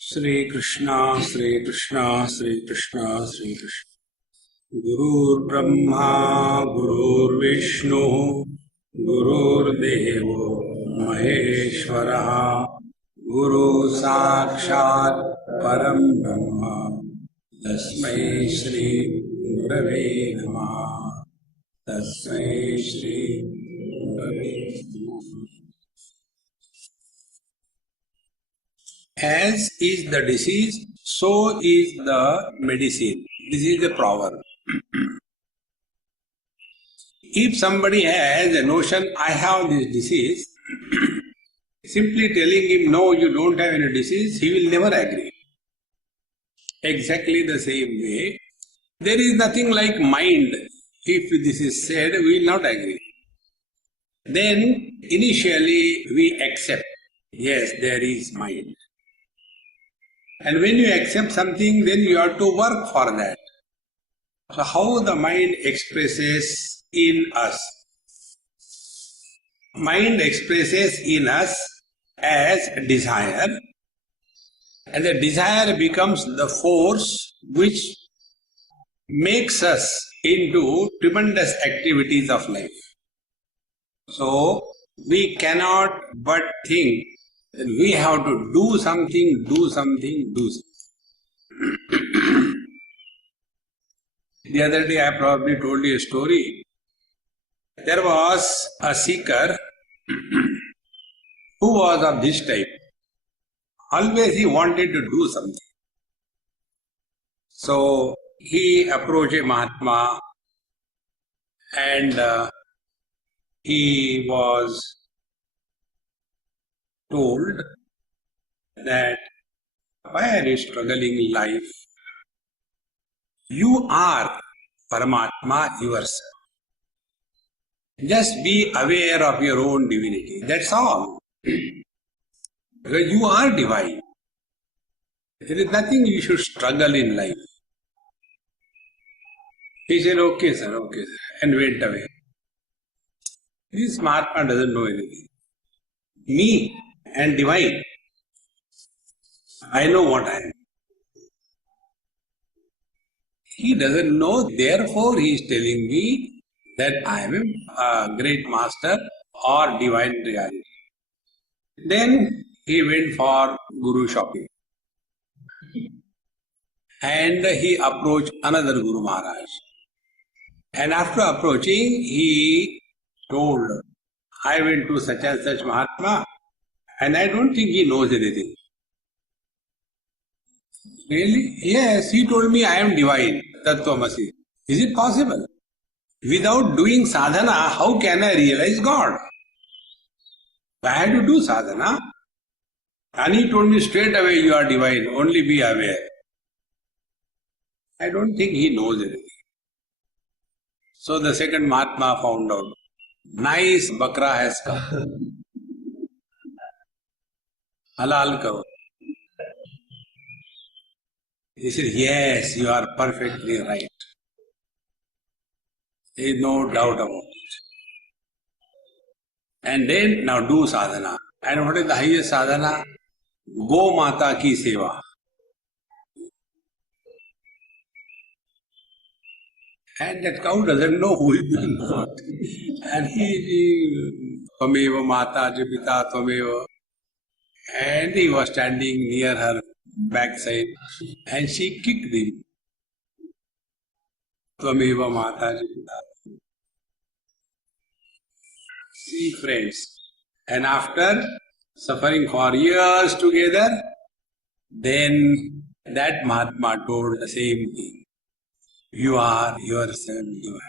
Sri Krishna, Sri Krishna, Sri Krishna, Sri Krishna. Gurur Brahma, Gurur Vishnu, Gurur Devo Maheshwara, Guru Sakshat Param Brahma, Tasmai Shri Gurave Namah, Tasmai Shri Gurave Namah. As is the disease, so is the medicine. This is the proverb. If somebody has a notion, I have this disease, simply telling him, no, you don't have any disease, he will never agree. Exactly the same way, there is nothing like mind. If this is said, we will not agree. Then, initially, we accept, yes, there is mind. And when you accept something, then you have to work for that. So how the mind expresses in us? Mind expresses in us as desire, and the desire becomes the force which makes us into tremendous activities of life. So we cannot but think that we have to do something, do something, do something. The other day I probably told you a story. There was a seeker who was of this type. Always he wanted to do something. So he approached a Mahatma and he was told that why are you struggling in life? You are Paramatma yourself. Just be aware of your own divinity. That's all. Because you are divine. There is nothing you should struggle in life. He said, okay sir, and went away. This Mahatma doesn't know anything. Me and divine, I know what I am. He doesn't know, therefore he is telling me that I am a great master or divine reality. Then he went for Guru shopping. And he approached another Guru Maharaj. And after approaching, he told, I went to such and such Mahatma, and I don't think he knows anything. Really? Yes, he told me I am divine, Tattvamasi. Is it possible? Without doing sadhana, how can I realize God? I had to do sadhana. And he told me straight away, you are divine, only be aware. I don't think he knows anything. So the second Mahatma found out, nice bakra has come. Halal karo. He said, yes, you are perfectly right. There is no doubt about it. And then now do sadhana. And what is the highest sadhana? Go Mata ki seva. And that cow doesn't know who is doing what. And he Tvameva Mata Jipita Tvameva. And he was standing near her backside and she kicked him. Tvameva Mata Jipita. See friends. And after suffering for years together, then that Mahatma told the same thing. You are yourself divine.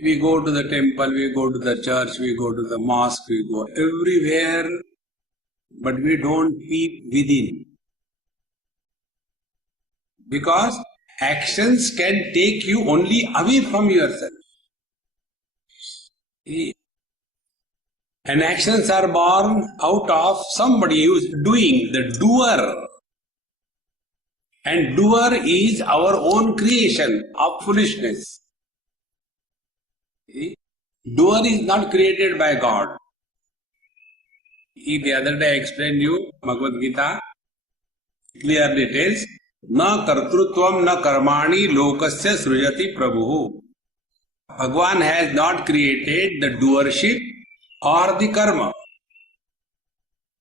We go to the temple, we go to the church, we go to the mosque, we go everywhere, but we don't peep within. Because actions can take you only away from yourself. And actions are born out of somebody who is doing, the doer. And doer is our own creation of foolishness. Doer is not created by God. The other day I explained you, Bhagavad Gita clearly tells, na kartrutvam na karmani lokasya srujati prabhu. Bhagwan has not created the doership or the karma.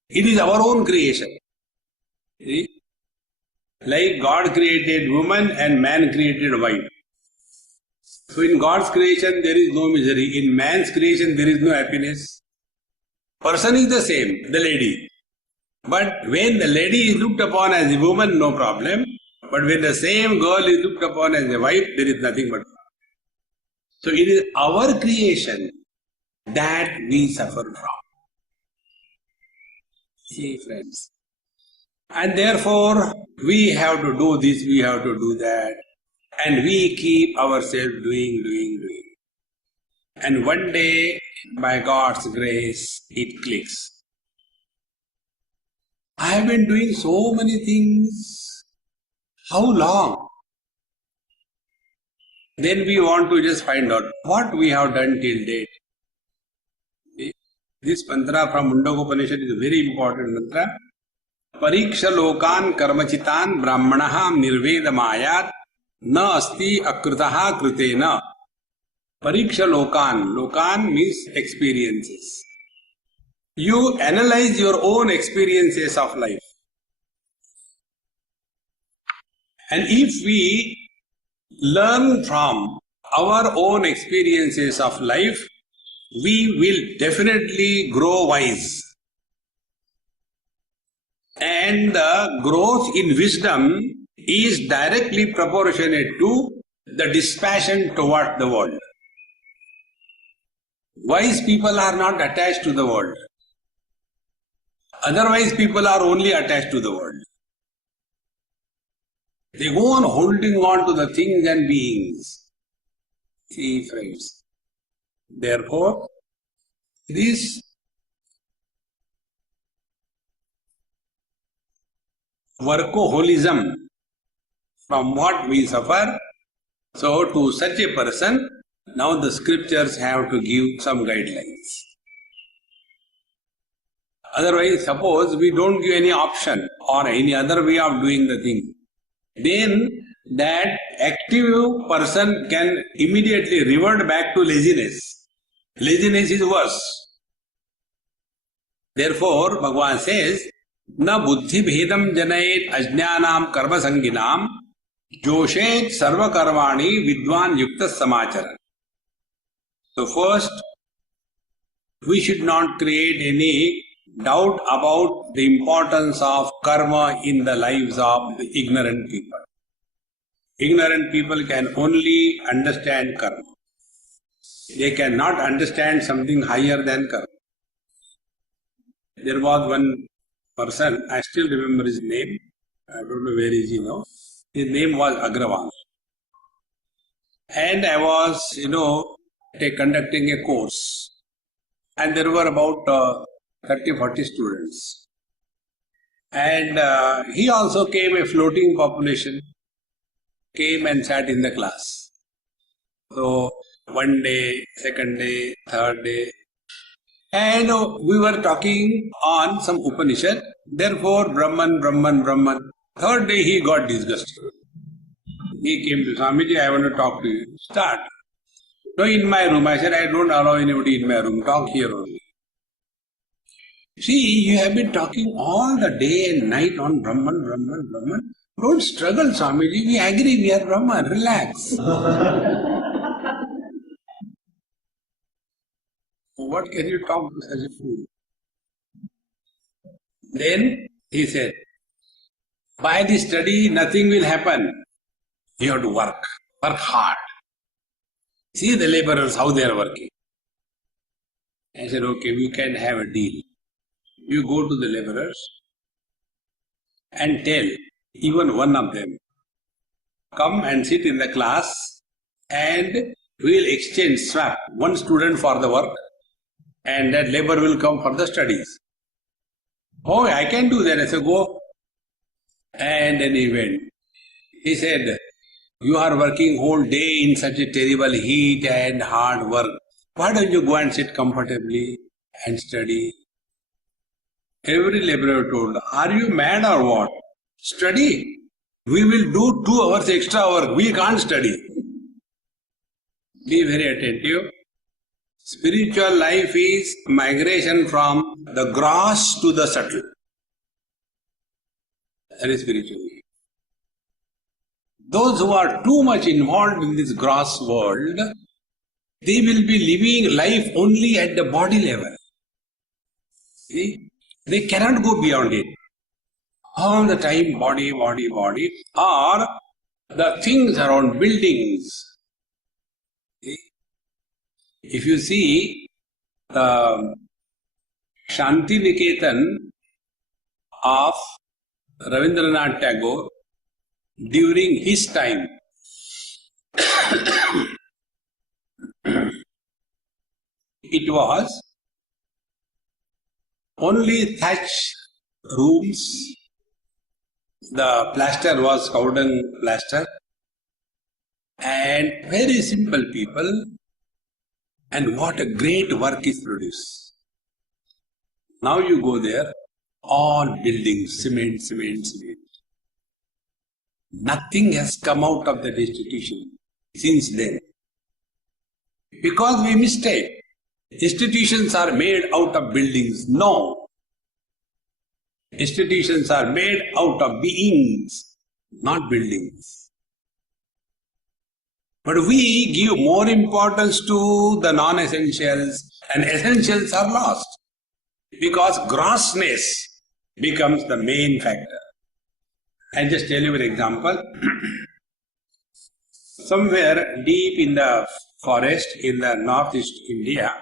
It is our own creation. See? Like God created woman and man created wife. So in God's creation there is no misery. In man's creation there is no happiness. Person is the same, the lady. But when the lady is looked upon as a woman, no problem. But when the same girl is looked upon as a wife, there is nothing but. So it is our creation that we suffer from. See, friends. And therefore, we have to do this, we have to do that. And we keep ourselves doing. And one day, by God's grace, it clicks. I have been doing so many things. How long? Then we want to just find out what we have done till date. This mantra from Mundaka Upanishad is a very important mantra. Pariksha lokan karmachitan brahmanaha nirvedamayat na asti akritaha kritena. Pariksha lokan. Lokan means experiences. You analyze your own experiences of life. And if we learn from our own experiences of life, we will definitely grow wise. And the growth in wisdom is directly proportionate to the dispassion toward the world. Wise people are not attached to the world. Otherwise, people are only attached to the world. They go on holding on to the things and beings. See, friends. Therefore, this workaholism from what we suffer, so to such a person, now the scriptures have to give some guidelines. Otherwise, suppose we don't give any option or any other way of doing the thing, then that active person can immediately revert back to laziness. Laziness is worse. Therefore, Bhagavan says, na buddhi bhedam janayet ajnanam karma sanginam joshet sarva karmani vidwan yukta samacharan. So first, we should not create any doubt about the importance of karma in the lives of the ignorant people. Ignorant people can only understand karma. They cannot understand something higher than karma. There was one person, I still remember his name, I don't know where is he now. His name was Agrawal. And I was, conducting a course. And there were about 30-40 students. And he also came, a floating population, came and sat in the class. So, one day, second day, third day, and we were talking on some Upanishad, therefore Brahman. Third day he got disgusted. He came to Swamiji, I want to talk to you. Start. No, in my room. I said, I don't allow anybody in my room. Talk here only. See, you have been talking all the day and night on Brahman. Don't struggle, Swamiji. We agree we are Brahman. Relax. What can you talk to such a fool? Then he said, by the study nothing will happen. You have to work hard. See the laborers, how they are working. I said, okay, we can have a deal. You go to the laborers and tell even one of them, come and sit in the class and we will exchange, swap one student for the work and that labor will come for the studies. Oh, I can do that. I said, go. And then he went. He said, you are working whole day in such a terrible heat and hard work. Why don't you go and sit comfortably and study? Every laborer told, are you mad or what? Study. We will do 2 hours extra work. We can't study. Be very attentive. Spiritual life is migration from the gross to the subtle. That is spiritual life. Those who are too much involved in this gross world, they will be living life only at the body level. See? They cannot go beyond it. All the time body, body, body, or the things around buildings. See? If you see the Shanti Niketan of Rabindranath Tagore during his time, it was only thatch rooms. The plaster was cowdung plaster, and very simple people, and what a great work is produced. Now you go there, all buildings, cement, cement, cement. Nothing has come out of that institution since then. Because we mistake. Institutions are made out of buildings. No. Institutions are made out of beings, not buildings. But we give more importance to the non-essentials, and essentials are lost. Because grossness becomes the main factor. I'll just tell you an example. Somewhere deep in the forest in the northeast India,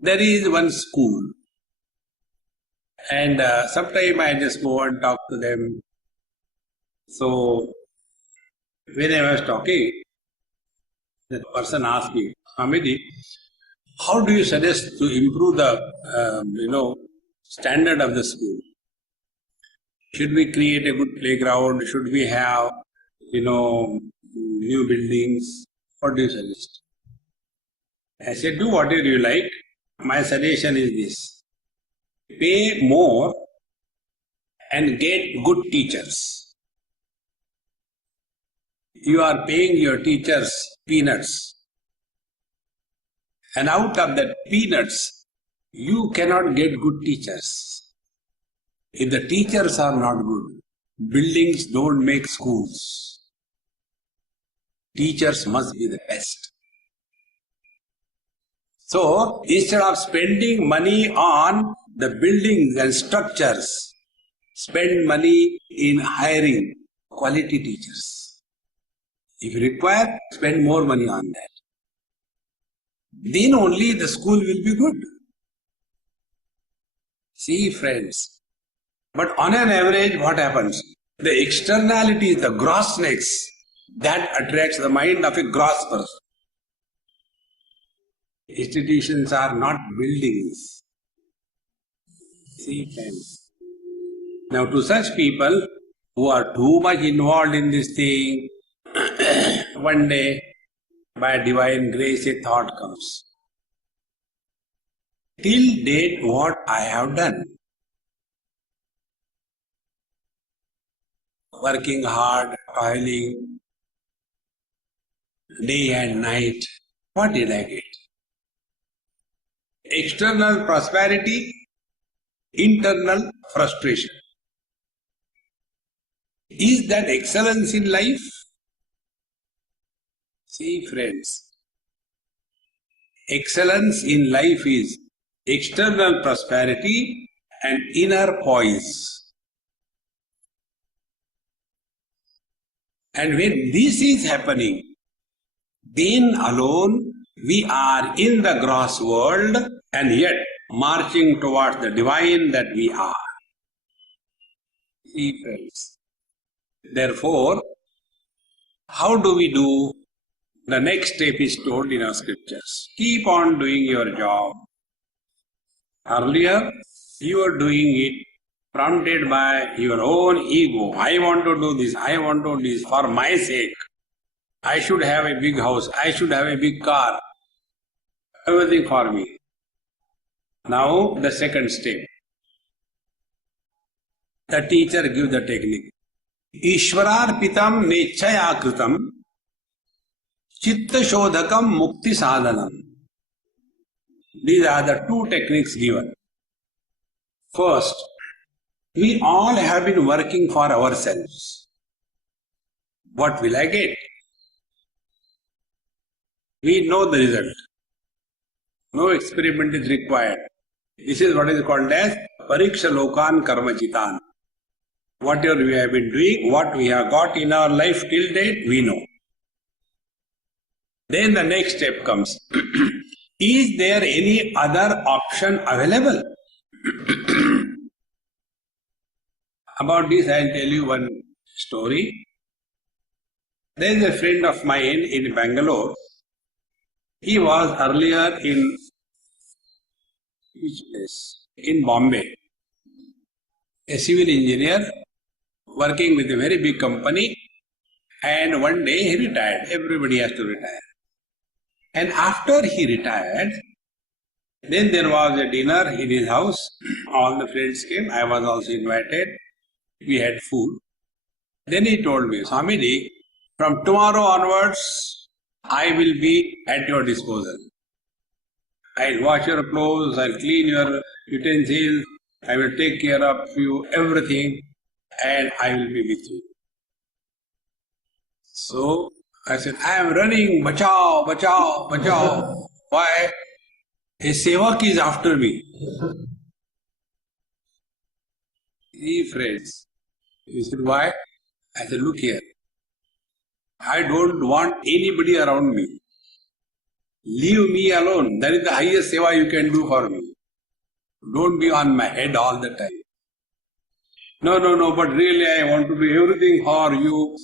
there is one school. And sometime I just go and talk to them. So, when I was talking, the person asked me, Hamidi, how do you suggest to improve the, standard of the school? Should we create a good playground? Should we have, new buildings? What do you suggest? I said, do whatever you like. My suggestion is this. Pay more and get good teachers. You are paying your teachers peanuts. And out of that peanuts, you cannot get good teachers. If the teachers are not good, buildings don't make schools. Teachers must be the best. So, instead of spending money on the buildings and structures, spend money in hiring quality teachers. If you require, spend more money on that. Then only the school will be good. See, friends. But on an average, what happens? The externality, the grossness, that attracts the mind of a gross person. Institutions are not buildings. See, friends. Now, to such people who are too much involved in this thing, one day, by divine grace, a thought comes. Till date, what I have done? Working hard, toiling, day and night. What did I get? External prosperity, internal frustration. Is that excellence in life? See, friends, excellence in life is external prosperity and inner poise. And when this is happening, then alone we are in the gross world and yet marching towards the divine that we are. See, friends. Therefore, how do we do? The next step is told in our scriptures. Keep on doing your job. Earlier, you were doing it prompted by your own ego. I want to do this, I want to do this for my sake. I should have a big house, I should have a big car. Everything for me. Now the second step. The teacher gives the technique. Ishwararpitam nechaya kritam chitta shodhakam mukti sadhanam. These are the two techniques given. First, we all have been working for ourselves. What will I get? We know the result. No experiment is required. This is what is called as pariksha lokan karmachitan. Whatever we have been doing, what we have got in our life till date, we know. Then the next step comes. Is there any other option available? About this I will tell you one story. There is a friend of mine in Bangalore. He was earlier in which place? In Bombay. A civil engineer working with a very big company, and one day he retired. Everybody has to retire. And after he retired, then there was a dinner in his house. All the friends came. I was also invited. We had food. Then he told me, Swamiji, from tomorrow onwards, I will be at your disposal. I'll wash your clothes, I'll clean your utensils, I will take care of you, everything, and I will be with you. So I said, I am running, bachao, bachao, bachao. Why? A sevak is after me. He friends. He said, why? I said, look here. I don't want anybody around me. Leave me alone. That is the highest seva you can do for me. Don't be on my head all the time. No, but really I want to do everything for you.